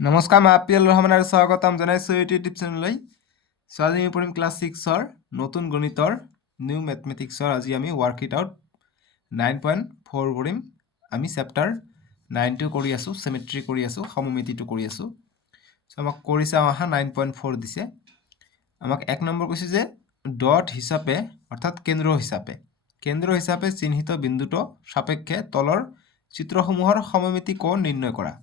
নমস্কাৰ, মই আপিল ৰহমান আৰু স্বাগতম জনাইছোঁ ইউটিউব চেনেললৈ। আজি আমি পঢ়িম ক্লাছ 6ৰ নতুন গণিতৰ নিউ মেথমেটিক্সৰ আজি আমি ৱৰ্কইট আউট 9.4 কৰিম। আমি চেপ্টাৰ 9টো কৰি আছোঁ, চিমেট্ৰি কৰি আছোঁ, সমমিতিটো কৰি আছোঁ। আমাক কৰি চাওঁ আহা 9.4 দিছে। আমাক 1 নম্বৰ কৈছে যে ডট হিচাপে অৰ্থাৎ কেন্দ্ৰ হিচাপে চিহ্নিত বিন্দুটো সাপেক্ষে তলৰ চিত্ৰসমূহৰ সমমিতি কোণ নিৰ্ণয় কৰা।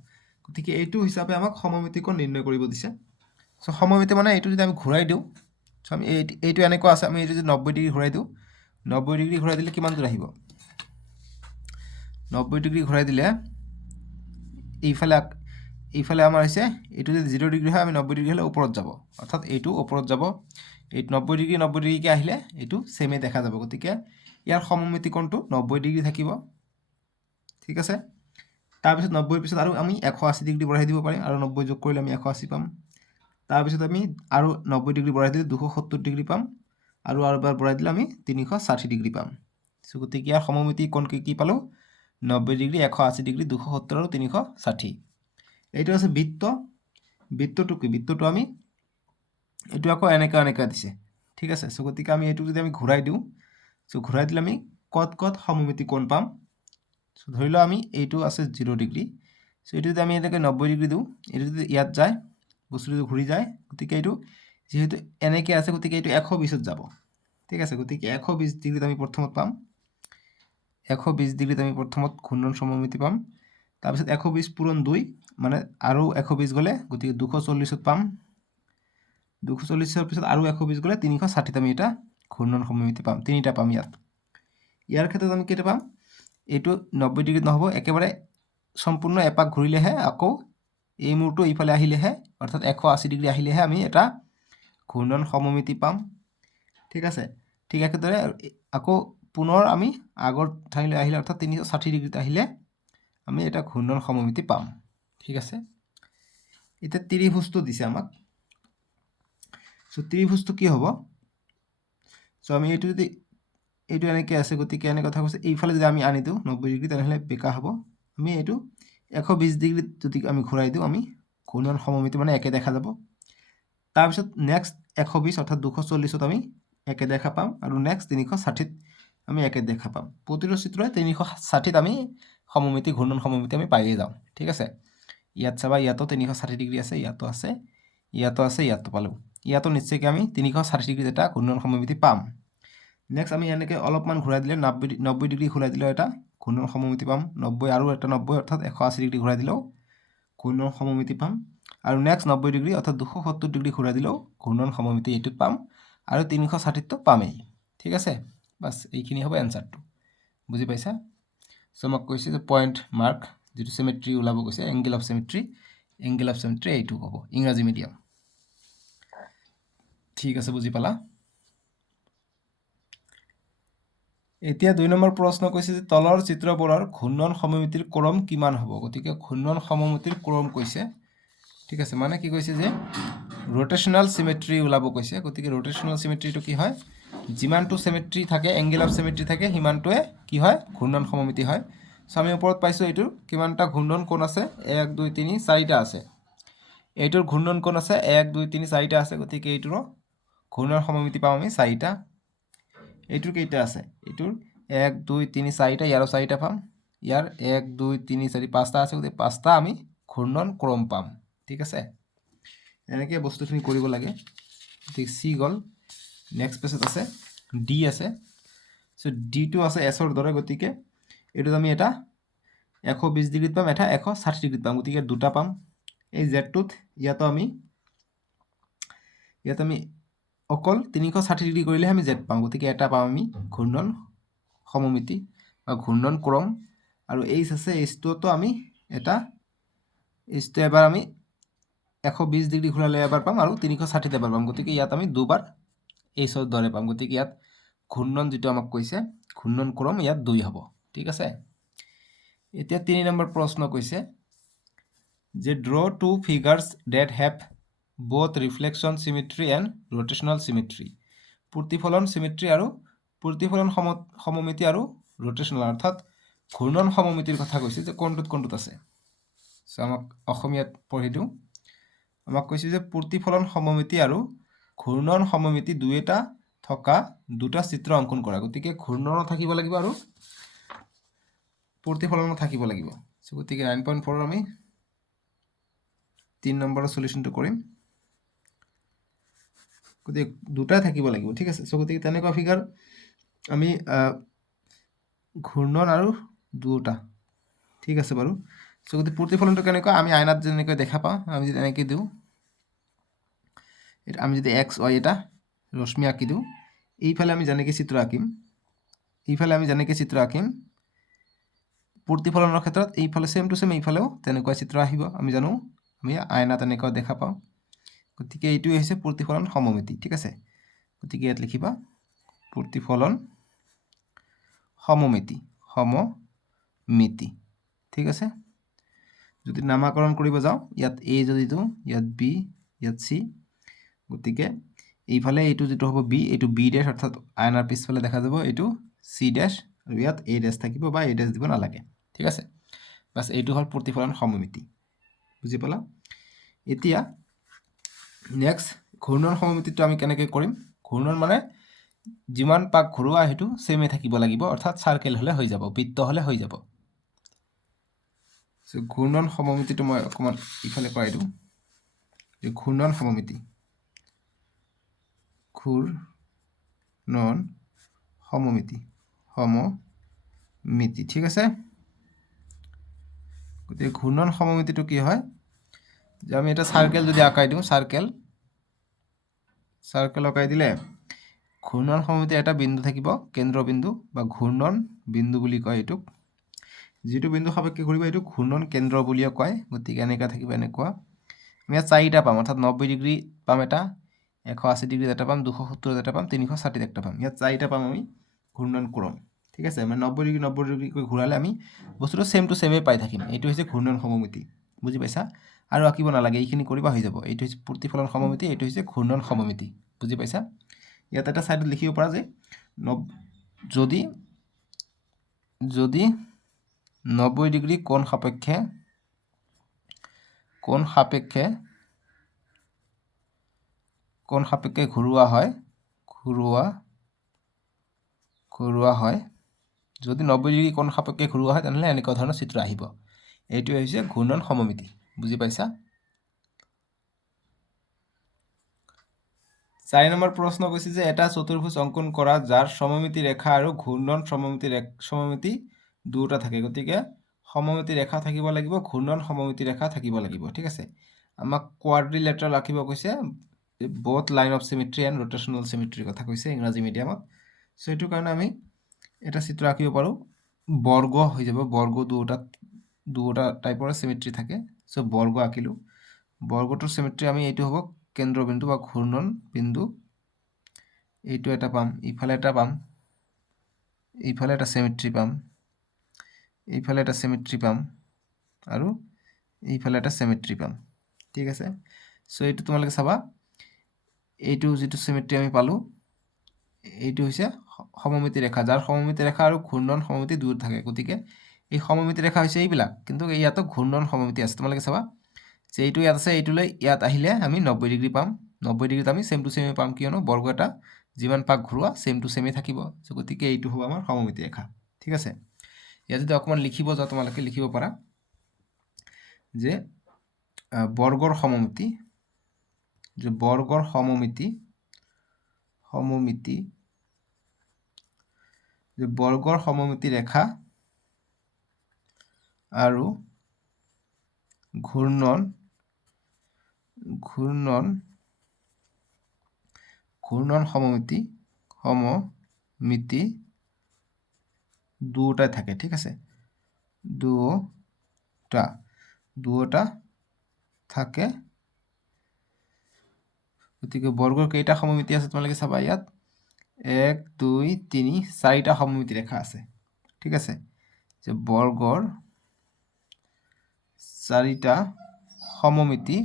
গতিকে এইটো হিচাপে আমাক সমমিতি কোণ নিৰ্ণয় কৰিব দিছে। চ' সমমিতি মানে এইটো যদি আমি ঘূৰাই দিওঁ, চ' আমি এইটো এনেকুৱা আছে, আমি এইটো যদি 90 ডিগ্ৰী ঘূৰাই দিওঁ, 90 ডিগ্ৰী ঘূৰাই দিলে কিমান দূৰ আহিব? 90 ডিগ্ৰী ঘূৰাই দিলে এইফালে আমাৰ হৈছে এইটো যদি 0 ডিগ্ৰী হয়, আমি 90 ডিগ্ৰী হ'লে ওপৰত যাব, অৰ্থাৎ এইটো ওপৰত যাব। এই 90 ডিগ্ৰীকৈ আহিলে এইটো ছেমে দেখা যাব। গতিকে ইয়াৰ সমমিতি কোণটো 90 ডিগ্ৰী থাকিব। ঠিক আছে। তাৰপিছত 90ৰ পিছত আৰু আমি 180 ডিগ্ৰী বঢ়াই দিব পাৰিম, আৰু 90 যোগ কৰিলে আমি 180 পাম। তাৰপিছত আমি আৰু 90 ডিগ্ৰী বঢ়াই দিলে 270 ডিগ্ৰী পাম, আৰু এবাৰ বঢ়াই দিলে আমি 360 ডিগ্ৰী পাম। চ' গতিকে ইয়াৰ সমমিতি কোণ কি পালোঁ? 90 ডিগ্ৰী, 180 ডিগ্ৰী, 270 আৰু 360। এইটো আছে বৃত্ত। বৃত্তটো কি? বৃত্তটো আমি এইটো আকৌ এনেকৈ দিছে। ঠিক আছে। চ' গতিকে আমি এইটো যদি আমি ঘূৰাই দিওঁ, চ' ঘূৰাই দিলে আমি ক'ত সমমিতি কোণ পাম? চ' ধৰি লওঁ আমি এইটো আছে 0 ডিগ্ৰী। চ' এইটো যদি আমি এনেকৈ 90 ডিগ্ৰী দিওঁ, এইটো যদি ইয়াত যায়, বস্তুটো ঘূৰি যায়, গতিকে এইটো যিহেতু এনেকৈ আছে, গতিকে এইটো 120ত যাব। ঠিক আছে। গতিকে 120 ডিগ্ৰীত আমি প্ৰথমত পাম, 120 ডিগ্ৰীত আমি প্ৰথমত ঘূৰ্ণন সমমিতি পাম। তাৰপিছত 120 পূৰণ 2 মানে আৰু 120 গ'লে, গতিকে 240ত পাম। 240ৰ পিছত আৰু 120 গ'লে 360ত আমি এটা ঘূৰ্ণন সমমিতি পাম, তিনিটা পাম ইয়াত। ইয়াৰ ক্ষেত্ৰত আমি কেইটা পাম? এইটো 90 ডিগ্ৰীত নহ'ব, একেবাৰে সম্পূৰ্ণ এপাক ঘূৰিলেহে আকৌ এই মূৰটো এইফালে আহিলেহে, অৰ্থাৎ 180 ডিগ্ৰী আহিলেহে আমি এটা ঘূৰ্ণন সমমিতি পাম। ঠিক আছে। ঠিক একেদৰে আকৌ পুনৰ আমি আগৰ ঠাইলৈ আহিলে, অৰ্থাৎ 360 ডিগ্ৰীত আহিলে আমি এটা ঘূৰ্ণন সমমিতি পাম। ঠিক আছে। এতিয়া ত্ৰিভুজটো দিছে আমাক। চ' ত্ৰিভুজটো কি হ'ব? চ' আমি এইটো যদি এইটো এনেকৈ আছে, গতিকে এনে কথা কৈছে, এইফালে যদি আমি আনি দিওঁ 90 ডিগ্ৰী, তেনেহ'লে বেকা হ'ব। আমি এইটো 120 ডিগ্ৰীত যদি আমি ঘূৰাই দিওঁ, আমি ঘূৰ্ণন সমমিতি মানে একে দেখা যাব। তাৰপিছত নেক্সট 120 অৰ্থাৎ 240ত আমি একে দেখা পাম, আৰু নেক্সট 360ত আমি একে দেখা পাম। প্ৰতিটো চিত্ৰই 360ত আমি সমমিতি, ঘূৰ্ণন সমমিতি আমি পায়ে যাওঁ। ঠিক আছে। ইয়াত চাবা, ইয়াতো 360 ডিগ্ৰী আছে, ইয়াতো আছে, ইয়াতো আছে, ইয়াতো পালোঁ। ইয়াতো নিশ্চয়কৈ আমি 360 ডিগ্ৰীত এটা ঘূৰ্ণন সমমিতি পাম। নেক্সট আমি এনেকৈ অলপমান ঘূৰাই দিলে, 90 ডিগ্ৰী ঘূৰাই দিলেও এটা ঘূৰ্ণন সমমিতি পাম। 90 আৰু এটা 90 অৰ্থাৎ 180 ডিগ্ৰী ঘূৰাই দিলেও ঘূৰ্ণন সমমিতি পাম। আৰু নেক্সট 90 ডিগ্ৰী অৰ্থাৎ 270 ডিগ্ৰী ঘূৰাই দিলেও ঘূৰ্ণন সমমিতি এইটোত পাম, আৰু 360টো পামেই। ঠিক আছে। বাছ এইখিনি হ'ব এনচাৰটো। বুজি পাইছা? চ' আমাক কৈছে যে পইণ্ট মাৰ্ক যিটো চিমেট্ৰি ওলাব কৈছে, এংগেল অফ চিমেট্ৰি এইটো হ'ব ইংৰাজী মিডিয়াম। ঠিক আছে, বুজি পালা? এতিয়া 2 নম্বৰ প্ৰশ্ন কৈছে যে তলৰ চিত্ৰবোৰৰ ঘূৰ্ণন সমমিতিৰ ক্ৰম কিমান হ'ব? গতিকে ঘূৰ্ণন সমমিতিৰ ক্ৰম কৈছে। ঠিক আছে। মানে কি কৈছে যে ৰোটেশনাল চিমেট্ৰি ওলাব কৈছে। গতিকে ৰোটেশনাল চিমেট্ৰিটো কি হয়? যিমানটো চিমেট্ৰি থাকে, এংগেল অফ চিমেট্ৰি থাকে, সিমানটোৱে কি হয়? ঘূৰ্ণন সমমিতি হয়। চ' আমি ওপৰত পাইছোঁ এইটোৰ কিমানটা ঘূৰ্ণন কোণ আছে? 1 2 3 4টা আছে। এইটোৰ ঘূৰ্ণন কোণ আছে 1 2 3 4টা আছে। গতিকে এইটোৰো ঘূৰ্ণন সমমিতি পাম আমি 4টা। এইটোৰ কেইটা আছে? এইটোৰ 1 2 3 4টা, ইয়াৰো 4টা পাম। ইয়াৰ 1 2 3 4 5টা আছে, গতিকে 5টা আমি ঘূৰ্ণন ক্ৰম পাম। ঠিক আছে। এনেকৈ বস্তুখিনি কৰিব লাগে। গতিকে চি গ'ল। নেক্সট পেজত আছে ডি আছে। চ' ডিটো আছে এছৰ দৰে, গতিকে এইটোত আমি এটা 120 ডিগ্ৰীত পাম, এটা 160 ডিগ্ৰীত পাম, গতিকে দুটা পাম। এই জেডটোত ইয়াতো আমি অকল 360 ডিগ্ৰী কৰিলেহে আমি জেড পাম, গতিকে এটা পাম আমি ঘূৰ্ণন সমমিতি বা ঘূৰ্ণন ক্ৰম। আৰু এইচ আছে, এইচটোতো আমি এটা, এইচটো এবাৰ আমি 120 ডিগ্ৰী ঘূৰালে এবাৰ পাম, আৰু 360ত এবাৰ পাম, গতিকে ইয়াত আমি দুবাৰ এইচৰ দৰে পাম। গতিকে ইয়াত ঘূৰ্ণন যিটো আমাক কৈছে, ঘূৰ্ণন ক্ৰম ইয়াত 2 হ'ব। ঠিক আছে। এতিয়া 3 নম্বৰ প্ৰশ্ন কৈছে যে draw 2 figures that have both reflection symmetry and rotational symmetry, প্ৰতিফলন চিমেট্ৰি আৰু প্ৰতিফলন সমমিতি আৰু ৰোটেশনাল অৰ্থাৎ ঘূৰ্ণন সমমিতিৰ কথা কৈছে যে কোনটোত আছে। সো আমাক অসমীয়াত পঢ়ি দিওঁ আমাক কৈছে যে প্ৰতিফলন সমমিতি আৰু ঘূৰ্ণন সমমিতি দুয়োটা থকা দুটা চিত্ৰ অংকন কৰা গতিকে ঘূৰ্ণনো থাকিব লাগিব আৰু প্ৰতিফলনো থাকিব লাগিব সো গতিকে 9.4 আমি 3 নম্বৰৰ সলিউশনটো কৰিম গতিকে দুটা থাকিব লাগিব ঠিক আছে সো গতিকে তেনেকুৱা ফিগাৰ আমি ঘূৰ্ণন আৰু দুটা ঠিক আছে বাৰু সো গতিকে প্ৰতিফলনটো কেনেকুৱা আমি আয়নাত যেনেকৈ দেখা পাওঁ আমি যদি এনেকৈ দিওঁ আমি যদি এক্স ওয়াই এটা ৰশ্মি আঁকি দিওঁ এইফালে আমি যেনেকৈ চিত্ৰ আঁকিম এইফালে আমি যেনেকৈ চিত্ৰ আঁকিম প্ৰতিফলনৰ ক্ষেত্ৰত এইফালে সেম টু সেম এইফালেও তেনেকুৱা চিত্ৰ আহিব আমি জানো আমি আয়নাত এনেকুৱা দেখা পাওঁ গতিকে এইটোৱে হৈছে প্ৰতিফলন সমমিতি ঠিক আছে গতিকে ইয়াত লিখিবা প্ৰতিফলন সমমিতি সমমিতি ঠিক আছে যদি নামাকৰণ কৰিব যাওঁ ইয়াত এ যদি দিওঁ ইয়াত বি ইয়াত সি গতিকে এইফালে এইটো যেটো হ'ব বি এইটো বি ড্যাশ অৰ্থাৎ আয়নাৰ পিছফালে দেখা যাব এইটো সি ড্যাশ আৰু ইয়াত এ ড্যাশ থাকিব বা এ ড্যাশ দিব নালাগে ঠিক আছে বাস এইটো হ'ল প্ৰতিফলন সমমিতি বুজি পালা এতিয়া নেক্সট ঘূৰ্ণন সমমিতিটো আমি কেনেকৈ কৰিম ঘূৰ্ণন মানে যিমান পাক ঘূৰোৱা হেতু সেমে থাকিব লাগিব অৰ্থাৎ সাৰ্কেল হলে হৈ যাব বৃত্ত হলে হৈ যাব সো ঘূৰ্ণন সমমিতিটো মই অকমান ইফালে কৰাই দিওঁ যে ঘূৰ্ণন সমমিতি ঘূৰ্ণন সমমিতি সমমিতি ঠিক আছে গতিকে ঘূৰ্ণন সমমিতিটো কি হয় যে আমি এটা সাৰ্কেল যদি আঁকাই দিওঁ সাৰ্কেল আঁকাই দিলে ঘূৰ্ণন সমমিতি এটা বিন্দু থাকিব কেন্দ্ৰবিন্দু বা ঘূৰ্ণন বিন্দু বুলি কয় এটোক যেটো বিন্দু সাপেক্ষে ঘূৰিব এটো ঘূৰ্ণন কেন্দ্ৰ বুলিও কয় গতিকে এনেকা থাকিব এনেকুৱা আমি চাৰিটা পাম অৰ্থাৎ 90 ডিগ্ৰী পাম এটা 180 ডিগ্ৰী এটা পাম 270 এটা পাম 360 একটা পাম ইয়াত চাৰিটা পাম আমি ঘূৰ্ণন ক্ৰম ঠিক আছে মানে 90 ডিগ্ৰী কৈ ঘূৰালে আমি বস্তুটো সেম টু সেমে পাই থাকিম এইটো হৈছে ঘূৰ্ণন সমমিতি বুজি পাইছা আৰু আঁকিব নালাগে এইখিনি কৰিবা হৈ যাব এইটো হৈছে প্ৰতিফলন সমমিতি এইটো হৈছে ঘূৰ্ণন সমমিতি বুজি পাইছা ইয়াত এটা সাইডত লিখিব পাৰা যে যদি 90 ডিগ্ৰী কোণ সাপেক্ষে ঘূৰোৱা হয় যদি 90 ডিগ্ৰী কোণ সাপেক্ষে ঘূৰোৱা হয় তেনহলে এনেকুৱা ধৰণৰ চিত্ৰ আহিব এইটো হৈছে ঘূৰ্ণন সমমিতি বুজি পাইছা 4 নম্বৰ প্ৰশ্ন কৈছে যে এটা চতুৰ্ভুজ অঙ্কন কৰা যাৰ সমমিতি ৰেখা আৰু ঘূৰ্ণন সমমিতি দুটা থাকে গতিকে সমমিতি ৰেখা থাকিব লাগিব ঘূৰ্ণন সমমিতি ৰেখা থাকিব লাগিব ঠিক আছে আমাক কোৱাড্ৰিলেটাৰাল আঁকিব কৈছে both line of symmetry and rotational symmetry কথা কৈছে ইংৰাজী মিডিয়ামত সো এটো কাৰণে আমি এটা চিত্ৰ আঁকিব পাৰো বৰ্গ হৈ যাব বৰ্গ দুটা টাইপৰ সিমেট্ৰি থাকে সো বৰ্গ আঁকিলো বৰ্গটোৰ সিমেট্ৰি আমি এইটো হ'ব কেন্দ্ৰবিন্দু বা ঘূৰ্ণন বিন্দু এইটো এটা পাম ইফালে এটা পাম এইফালে এটা সিমেট্ৰি পাম এইফালে এটা সিমেট্ৰি পাম আৰু এইফালে এটা সিমেট্ৰি পাম ঠিক আছে সো এইটো তোমালোকে চাবা এইটো যেটো সিমেট্ৰি আমি পালো এইটো হৈছে সমমিতি ৰেখা যাৰ সমমিতি ৰেখা আৰু ঘূৰ্ণন সমমিতি দূৰ থাকে গতিকে এই সমমিতি ৰেখা হৈছে এইবিলাক কিন্তু ইয়াতো ঘূৰ্ণন সমমিতি আছে তোমালোকে চাবা যে এইটো ইয়াত আছে এইটোলৈ ইয়াত আহিলে আমি 90 ডিগ্ৰী পাম 90 ডিগ্ৰীত আমি সেম টু সেম পাম কিয়নো বৰ্গ এটা যিমান পাক ঘূৰোৱা সেম টু সেমে থাকিব সো গতিকে এইটো হ'ব আমাৰ সমমিতি ৰেখা ঠিক আছে ইয়াত যদি অকমান লিখিব যাও তোমালোকে লিখিব পাৰা যে বৰ্গৰ সমমিতি যে বৰ্গৰ সমমিতি যে বৰ্গৰ সমমিতি ৰেখা আৰু ঘূৰ্ণন সমমিতি দুটা থাকে ঠিক আছে দুটা থাকে গতিকে বৰ্গৰ কেইটা সমমিতি আছে তোমালোকে চাবা ইয়াত 1 2 3 4টা সমমিতি ৰেখা আছে ঠিক আছে যে বৰ্গৰ 4টা সমমিতি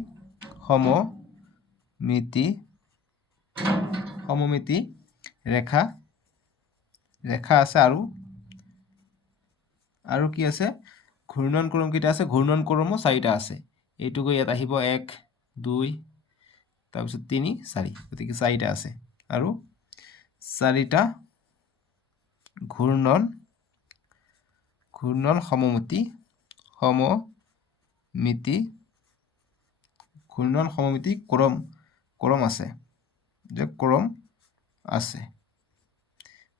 ৰেখা আছে আৰু কি আছে ঘূৰ্ণন ক্ৰম কেইটা আছে ঘূৰ্ণন ক্ৰমো 4টা আছে এইটো গৈ ইয়াত আহিব 1 2 তাৰপিছত 3 4 গতিকে 4টা আছে আৰু 4টা ঘূৰ্ণন সমমিতি ঘূৰ্ণন সমমিতি ক্ৰম আছে যে ক্ৰম আছে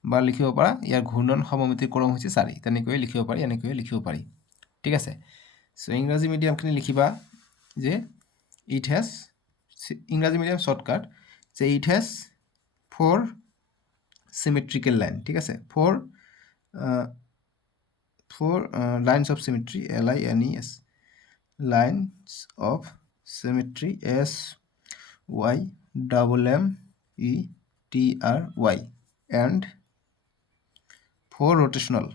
বা লিখিব পাৰা ইয়াৰ ঘূৰ্ণন সমমিতিৰ ক্ৰম হৈছে 4 তেনেকৈ লিখিব পাৰি এনেকৈ লিখিব পাৰি ঠিক আছে সো ইংৰাজী মিডিয়ামখিনি লিখিবা যে ইট হ্যাজ ইংৰাজী মিডিয়াম শর্টকাট যে ইট হ্যাজ 4 symmetrical line ঠিক আছে 4 lines of symmetry LINES lines of symmetry SYMMETRY and 4 rotational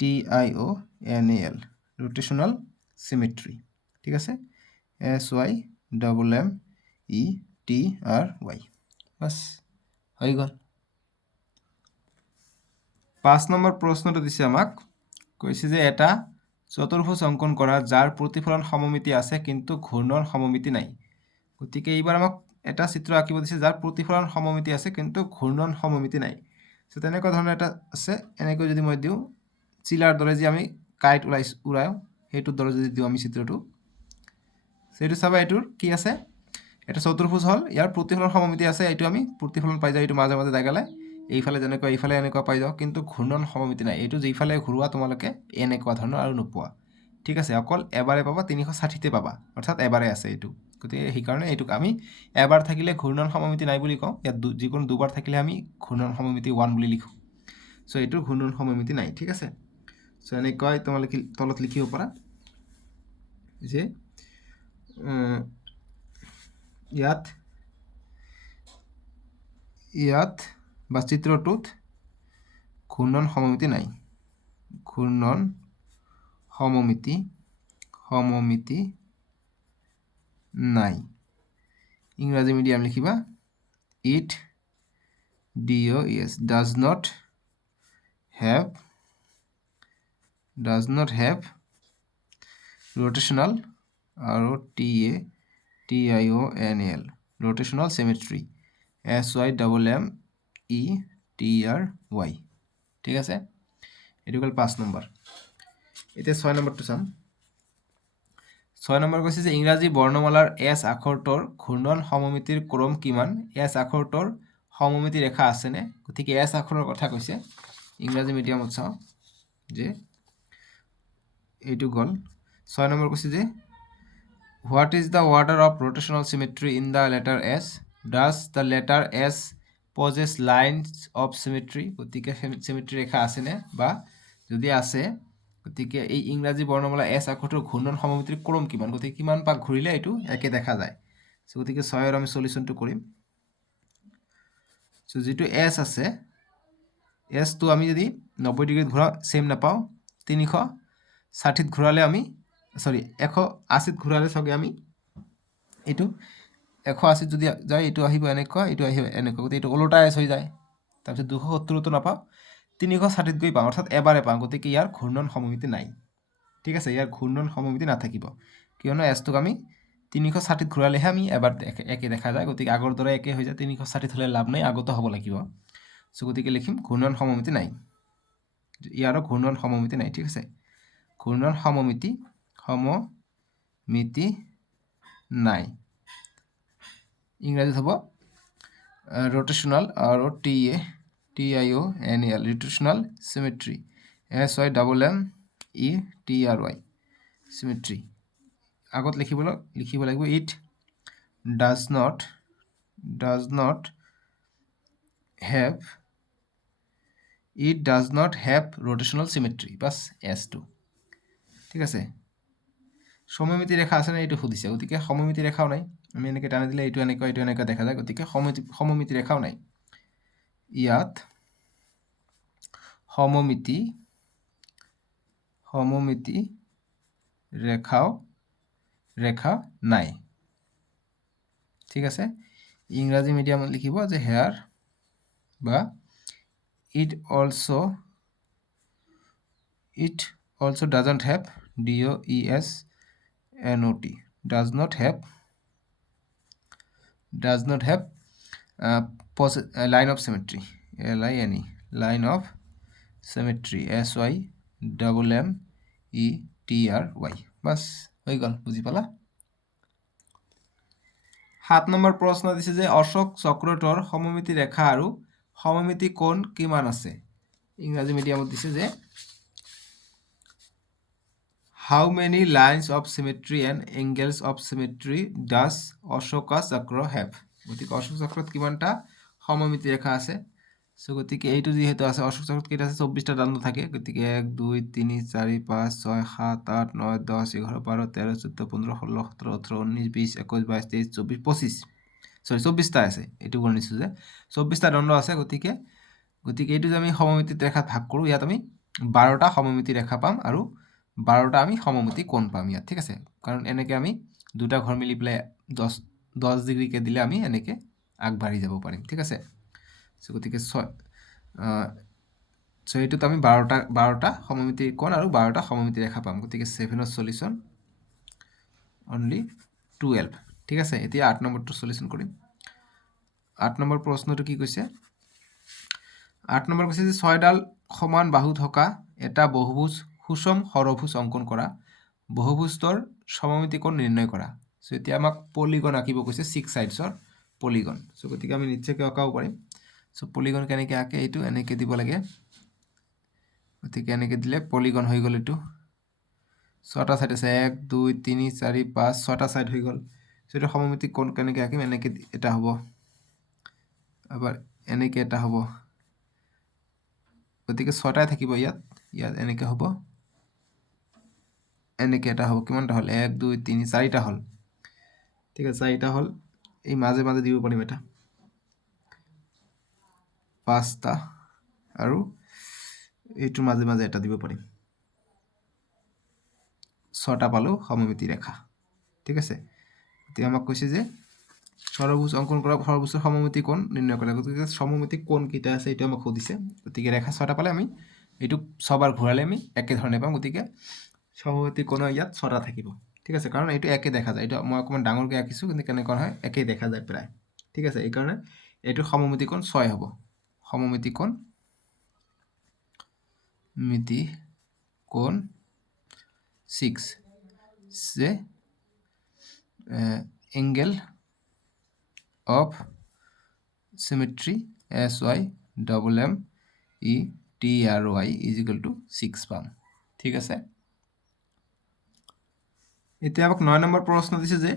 TIONAL rotational symmetry ঠিক আছে SYMMETRY বাস হয়ে গেল 5 নম্বৰ প্ৰশ্নটো দিছে আমাক কৈছে যে এটা চতুৰ্ভুজ অঙ্কন কৰা যাৰ প্ৰতিফলন সমমিতি আছে কিন্তু ঘূৰ্ণন সমমিতি নাই গতিকে এইবাৰ আমাক এটা চিত্ৰ আঁকিব দিছে যাৰ প্ৰতিফলন সমমিতি আছে কিন্তু ঘূৰ্ণন সমমিতি নাই সো তেনেকুৱা ধৰণৰ এটা আছে এনেকৈ যদি মই দিওঁ চিলাৰ দৰে যে আমি কাইট উৰাও হেতুৰ দৰে যদি দিওঁ আমি চিত্ৰটো সেটো চাবা এটোৰ কি আছে এটা চতুৰ্ভুজ হল ইয়াৰ প্ৰতিফলন সমমিতি আছে এটো আমি প্ৰতিফলন পাই যাও এটো মাজে মাজে দাগালে এইফালে যেনেকৈ এইফালে এনেকুৱা পাই যাও কিন্তু ঘূৰ্ণন সমমিতি নাই এটো যেইফালে ঘূৰুৱা তোমালোকে এনেকুৱা ধৰণৰ আৰু নোপোৱা ঠিক আছে অকল এবাৰে পাবা 360 তে পাবা অৰ্থাৎ এবাৰে আছে এটো গতিকে এই কাৰণে এটোক আমি এবাৰ থাকিলে ঘূৰ্ণন সমমিতি নাই বুলি কওঁ ইয়াত যিকোনো দুবাৰ থাকিলে আমি ঘূৰ্ণন সমমিতি 1 বুলি লিখো সো এটো ঘূৰ্ণন সমমিতি নাই ঠিক আছে সো এনেকৈ তোমালোকে তলত লিখিব পাৰা যে ইয়াত বা চিত্ৰটোত ঘূৰ্ণন সমমিতি নাই ঘূৰ্ণন সমমিতি নাই ইংৰাজী মিডিয়াম লিখিবা it does not have rotational আৰু TIONAL rotational symmetry SYMMETRY ঠিক আছে এটো গল 5 নম্বৰ এতিয়া 6 নম্বৰটো চাম 6 নম্বৰ কৈছে যে ইংৰাজী বৰ্ণমালাৰ S আখৰটোৰ ঘূৰ্ণন সমমিতিৰ ক্ৰম কিমান S আখৰটোৰ সমমিতি ৰেখা আছে নে গতিকে S আখৰৰ কথা কৈছে ইংৰাজী মিডিয়ামত চাও যে এইটো গল 6 নম্বৰ কৈছে যে What is the order of rotational symmetry in the letter S? Does the letter S possess lines of symmetry? গতিকে symmetry রেখা আছে নে বা যদি আছে গতিকে এই ইংৰাজী বৰ্ণমালা S আখৰটোৰ ঘূৰ্ণন সমমিতিৰ ক্ৰম কিমান গতিকে কিমান পাক ঘূৰিলে এটো একে দেখা যায় সো গতিকে 6 এৰ আমি সলিউশনটো কৰিম সো যেটো S আছে S তো আমি যদি 90 ডিগ্ৰীত ঘূৰা সেম নাপাও 360 ঘূৰালে আমি সৰি 180 ঘূৰালে সগে আমি এটো 180 যদি যায় এটো আহিব এনেকুৱা এটো আহিব এনেকুৱা গতি এটো ওলোটা এস হৈ যায় তাৰপিছত 270 তো নাপাও 360 গৈ পাও অৰ্থাৎ এবাৰে পাও গতিকে ইয়াৰ ঘূৰ্ণন সমমিতি নাই ঠিক আছে ইয়াৰ ঘূৰ্ণন সমমিতি নাথাকিব কিয়নো এস তোক আমি 360 ঘূৰালেহে আমি এবাৰ একে দেখা যায় গতিকে আগৰ দৰে একে হৈ যায় 360 হলে লাভ নাই আগত হ'ব লাগিব সো গতিকে লিখিম ঘূৰ্ণন সমমিতি নাই ইয়াৰ ঘূৰ্ণন সমমিতি নাই ঠিক আছে ঘূৰ্ণন সমমিতি নাই ইংৰাজীত হ'ব rotational আৰু TIONAL rotational symmetry SYMMETRY symmetry আগত লিখিব লাগিব it does not have rotational symmetry বাস S2 ঠিক আছে সমমিতি রেখা আছে না এটো খুদিছে গতিকে সমমিতি রেখাও নাই আমি এনেকে টানি দিলে এটো এনেকা দেখা যায় গতিকে সমমিতি রেখাও নাই ইয়াত সমমিতি রেখা নাই ঠিক আছে ইংৰাজী মিডিয়াম লিখিব যে হেয়ার বা it also it also doesn't have DOESNOT does not have line of symmetry LINE line of symmetry SYMMETRY বাস হৈ গ'ল বুজি পালা 7 নম্বৰ প্ৰশ্ন দিছে যে অশোক চক্ৰটোৰ সমমিতি ৰেখা আৰু সমমিতি কোণ কিমান আছে ইংৰাজী মিডিয়ামত দিছে যে How many lines of symmetry and angles of symmetry does Ashoka Chakra have? গতিকে অশোক চক্ৰত কিমানটা সমমিতি ৰেখা আছে সো গতিকে এইটো যেহেতু আছে অশোক চক্ৰত কেইটা আছে 24টা দণ্ড থাকে গতিকে 1 2 3 4 5 6 7 8 9 10 11 12 13 14 15 16 17 18 19 20 21 22 23 24 25 সরি 24টা আছে এটু গণিছো যে 24টা দণ্ড আছে গতিকে এইটো যে আমি সমমিতিত ৰেখা ভাগ কৰো ইয়াত আমি 12টা সমমিতি ৰেখা পাম আৰু 12টা আমি সমমিতি কোণ পাম ইয়াত ঠিক আছে কাৰণ এনেকে আমি দুটা ঘৰ মিলি প্লে 10 ডিগ্ৰী কে দিলে আমি এনেকে আগবাঢ়ি যাব পাৰিম ঠিক আছে সো গতিকে সো এইটোত আমি 12টা সমমিতি কোণ আৰু 12টা সমমিতি ৰেখা পাম গতিকে 7 ৰ সলিউশন অনলি 12 ঠিক আছে এতিয়া 8 নম্বৰটো সলিউশন কৰিম 8 নম্বৰ প্ৰশ্নটো কি কৈছে 8 নম্বৰ কৈছে যে 6ডাল সমান বাহু থকা এটা বহুভুজ সুষম ষড়ভুজ অঙ্কন কৰা বহুভুজৰ সমমিতি কোণ নিৰ্ণয় কৰা সো এতিয়া আমাক পলিগন আঁকিব কৈছে 6 সাইডছৰ পলিগন সো গতিকে আমি নিশ্চয়কৈ আঁকাব পাৰিম সো পলিগন কেনেকৈ আঁকে এইটো এনেকৈ দিব লাগে গতিকে এনেকৈ দিলে পলিগন হৈ গ'ল এইটো 6টা সাইড আছে 1 2 3 4 5 6টা সাইড হৈ গ'ল সো এটা সমমিতি কোণ কেনেকৈ আঁকিম এনেকৈ এটা হ'ব আবার এনেকৈ এটা হ'ব গতিকে 6টাই থাকিব ইয়াত এনেকৈ হ'ব এনেকৈ এটা হ'ব কিমানটা হ'ল 1 2 3 4টা হ'ল ঠিক আছে 4টা হ'ল এই মাঝে মাঝে দিব পাৰিম এটা 5টা আৰু এইটোৰ মাঝে মাঝে এটা দিব পাৰিম 6টা পালো সমমিতি ৰেখা ঠিক আছে এতিয়া আমাক কৈছে যে ষড়ভুজ অঙ্কন কৰা ষড়ভুজৰ সমমিতি কোণ নিৰ্ণয় কৰা গতিকে সমমিতি কোণ কিটা আছে এটা আমাক সুধিছে গতিকে ৰেখা 6টা পালে আমি এইটো ছবাৰ ঘূৰালে আমি একে ধৰণে পাম গতিকে সমমিতি কোণ ইয়াত 6টা থাকিব ঠিক আছে কাৰণ এইটো একে দেখা যায় এটা মই অকমান ডাঙৰকৈ আঁকিছো কিন্তু কেনেকুৱা হয় একে দেখা যায় প্ৰায় ঠিক আছে এই কাৰণে এইটো সমমিতি কোণ 6 হ'ব সমমিতি কোণ মিতি কোণ 6 যে angle of symmetry SYMMETRY is equal to 6 পাম ঠিক আছে এতিয়া আমাক 9 নম্বৰ প্ৰশ্ন দিছে যে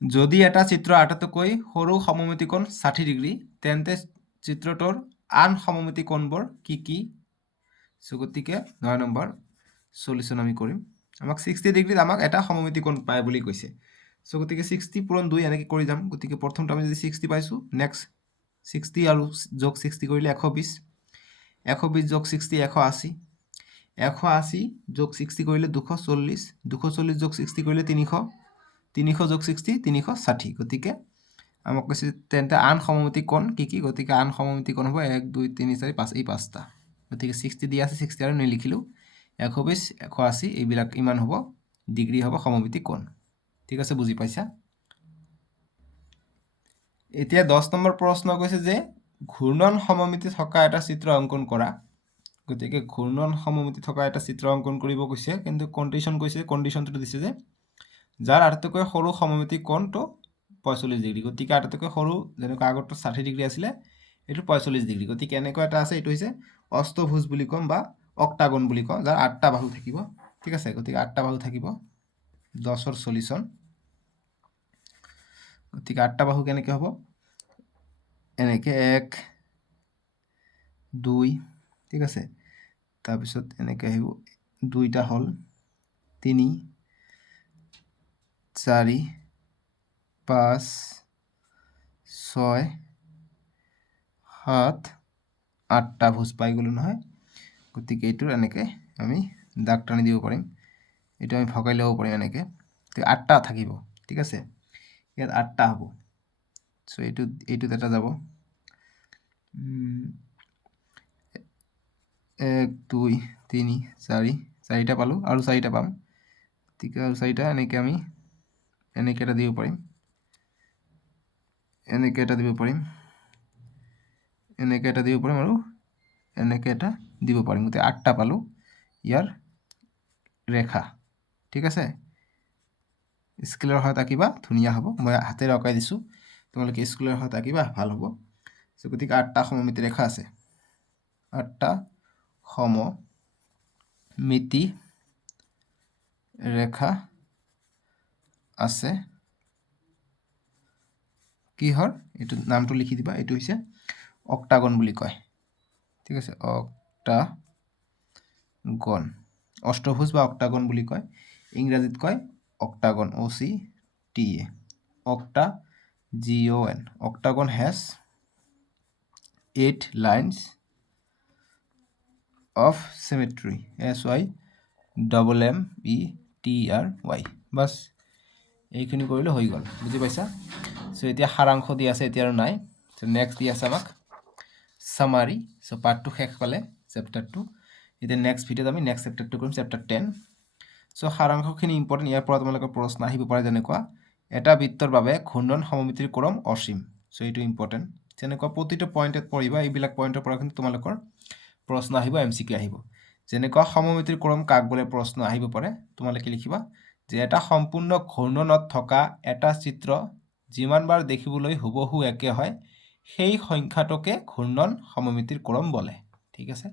যদি এটা চিত্ৰ আটাইতকৈ সৰু সমমিতি কোণ 60 ডিগ্ৰী তেন্তে চিত্ৰটোৰ আন সমমিতি কোণবোৰ কি কি সো গতিকে 9 নম্বৰ সলিউশন আমি কৰিম আমাক 60 ডিগ্ৰীত আমাক এটা সমমিতি কোণ পায় বুলি কৈছে সো গতিকে 60 পূৰণ 2 এনেকৈ কৰি যাম গতিকে প্ৰথমটো আমি যদি 60 পাইছো নেক্সট 60 আৰু যোগ 60 কৰিলে 120 120 যোগ 60 180 180 যোগ 60 কৰিলে 240 240 যোগ 60 কৰিলে 300 300 যোগ 60 360 গতিকে আমাক কৈছে তেন্তে আন সমমিতি কোণ কি কি গতিকে আন সমমিতি কোণ হ'ব 1 2 3 4 5 এই পাঁচটা গতিকে 60 দিয়া আছে 60 আৰু নিলিখিলো 120 180 এইবিলাক ইমান হ'ব ডিগ্ৰী হ'ব সমমিতি কোণ ঠিক আছে বুজি পাইছা এতিয়া 10 নম্বৰ প্ৰশ্ন কৈছে যে ঘূৰ্ণন সমমিতি থকা এটা চিত্ৰ অঙ্কন কৰা গতিকে ঘূৰ্ণন সমমিতি থকা এটা চিত্ৰ অঙ্কন কৰিব কৈছে কিন্তু কন্ডিশনটো দিছে যে যাৰ আটাইতকৈ সৰু সমমিতি কোণটো 45 ডিগ্ৰী গতিকে আটাইতকৈ সৰু যেনেকৈ আগৰটো 60 ডিগ্ৰী আছিল এটো 45 ডিগ্ৰী গতিকে এনেকৈ এটা আছে এটো হৈছে অষ্টভুজ বুলি কম বা অক্টাগন বুলি কম যাৰ 8টা বাহু থাকিব ঠিক আছে গতিকে 8টা বাহু থাকিব 10 ৰ সলিউশন গতিকে 8টা বাহু কেনেকৈ হ'ব এনেকৈ 1 2 ঠিক আছে তাৰ পিছত এনেকৈ আহিব দুইটা হল 3 4 5 6 7 8টা ভুজ পাই গলো নহয় গতিকে এইটোৰ এনেকৈ আমি দাগ টানি দিব পাৰিম এটা আমি ভগাই ল'ব পাৰিম এনেকৈ তো 8টা থাকিব ঠিক আছে ইয়াত 8টা হ'ব সো এইটোত এটা যাব 1 2 3 4 4টা পালোঁ আৰু 4টা পাম গতিকে আৰু 4টা এনেকৈ আমি এনেকৈ এটা দিব পাৰিম এনেকৈ এটা দিব পাৰিম এনেকৈ এটা দিব পাৰিম আৰু এনেকৈ এটা দিব পাৰিম গতিকে 8টা পালোঁ ইয়াৰ ৰেখা ঠিক আছে স্কেলৰ সহায়ত আঁকিবা ধুনীয়া হ'ব মই হাতেৰে অঁকাই দিছোঁ তোমালোকে স্কেলৰ সহায়ত আঁকিবা ভাল হ'ব গতিকে 8টা সমমিতি ৰেখা আছে 8টা সমমিতি ৰেখা আছে কিহৰ এইটো নামটো লিখি দিবা এইটো হৈছে অক্টাগন বুলি কয় ঠিক আছে অক্টাগন অষ্টভুজ বা অক্টাগন বুলি কয় ইংৰাজীত কয় octagon OCTA OCTAGON octagon has 8 lines of symmetry SYMMETRY বাস এইখিনি কৰিলে হৈ গ'ল বুজি পাইছা সো এতিয়া সাৰাংশ দি আছে এতিয়া আৰু নাই সো নেক্সট দি আছে আমাক সামাৰি সো পাৰ্ট 2 শেষ পালে চেপ্টাৰ 2 এতিয়া নেক্সট ভিডিঅ'ত আমি নেক্সট চেপ্টাৰটো কৰিম চেপ্টাৰ 10 সো সাৰাংশখিনি ইম্পৰ্টেণ্ট ইয়াৰ পৰা তোমালোকৰ প্ৰশ্ন আহিব পাৰে যেনেকুৱা এটা বৃত্তৰ বাবে ঘূৰ্ণন সমমিতিৰ ক্ৰম অসীম সো এইটো ইম্পৰ্টেণ্ট যেনেকুৱা প্ৰতিটো পইণ্টত পঢ়িবা এইবিলাক পইণ্টৰ পৰা কিন্তু তোমালোকৰ প্ৰশ্ন আহিব MCQ আহিব যেনেকুৱা সমমিতিৰ ক্ৰম কাক বোলে প্ৰশ্ন আহিব পাৰে তোমালোকে লিখিবা যে এটা সম্পূৰ্ণ ঘূৰ্ণনত থকা এটা চিত্ৰ যিমানবাৰ দেখিবলৈ হুবহু একে হয় সেই সংখ্যাটোকে ঘূৰ্ণন সমমিতিৰ ক্ৰম বোলে ঠিক আছে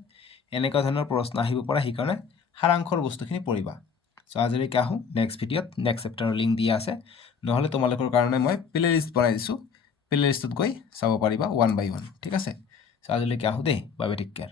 এনেকুৱা ধৰণৰ প্ৰশ্ন আহিব পাৰে সেইকাৰণে সাৰাংশৰ বস্তুখিনি পঢ়িবা সো আজিলৈকে আহোঁ নেক্সট ভিডিঅ'ত নেক্সট চেপ্টাৰৰ লিংক দিয়া আছে নহ'লে তোমালোকৰ কাৰণে মই প্লে লিষ্ট বনাই দিছোঁ প্লে লিষ্টত গৈ চাব পাৰিবা 1 by 1 ঠিক আছে সো আজিলৈকে আহোঁ দেই বাই বাই টেক কেয়াৰ